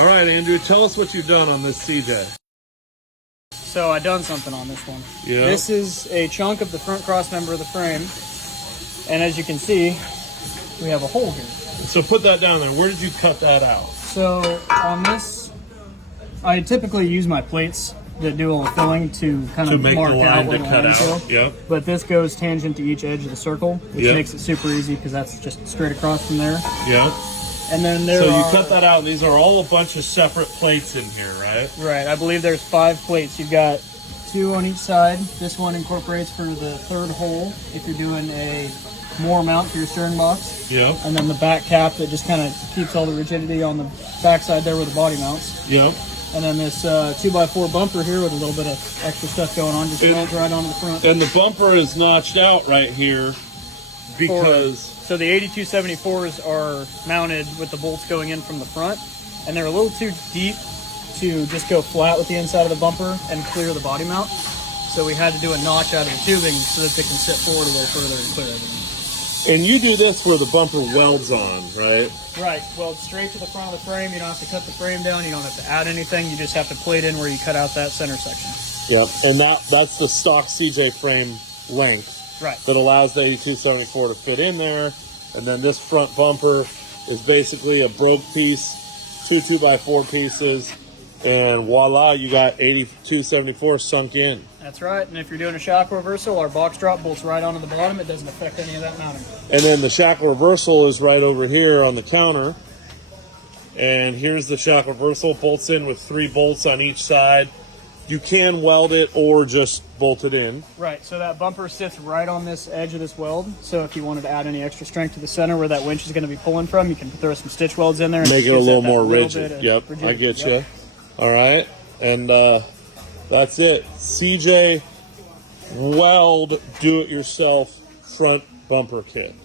All right, Andrew, tell us what you've done on this CJ. So I done something on this one. Yeah. This is a chunk of the front cross member of the frame. And as you can see, we have a hole here. So put that down there. Where did you cut that out? So on this, I typically use my plates that do all the filling to kind of make mark the line out to where the cut lines out. go. Yep. But this goes tangent to each edge of the circle, which Yep. makes it super easy because that's just straight across from there. Yeah. And then there So you are, cut that out, and these are all a bunch of separate plates in here, right? Right, I believe there's 5 plates. You've got 2 on each side. This one incorporates for the third hole if you're doing a more mount for your steering box. Yep. And then the back cap that just kind of keeps all the rigidity on the back side there where the body mounts. Yep. And then this 2x4 bumper here with a little bit of extra stuff going on just rolls right onto the front. And the bumper is notched out right here because... So the 8274s are mounted with the bolts going in from the front, and they're a little too deep to just go flat with the inside of the bumper and clear the body mount. So we had to do a notch out of the tubing so that they can sit forward a little further and clear everything. And you do this where the bumper welds on, right? Right, weld straight to the front of the frame. You don't have to cut the frame down. You don't have to add anything. You just have to plate in where you cut out that center section. Yep. And that's the stock CJ frame length. Right. That allows the 8274 to fit in there. And then this front bumper is basically a broke piece, 2 2x4 pieces, and voila, you got 8274 sunk in. That's right, and if you're doing a shackle reversal, our box drop bolts right onto the bottom. It doesn't affect any of that mounting. And then the shackle reversal is right over here on the counter. And here's the shackle reversal, bolts in with 3 bolts on each side. You can weld it or just bolt it in. Right, so that bumper sits right on this edge of this weld. So if you wanted to add any extra strength to the center where that winch is going to be pulling from, you can throw some stitch welds in there. And make it a little more rigid. Yep, rigidity. I get you. All right, and that's it. CJ Weld Do-It-Yourself Front Bumper Kit.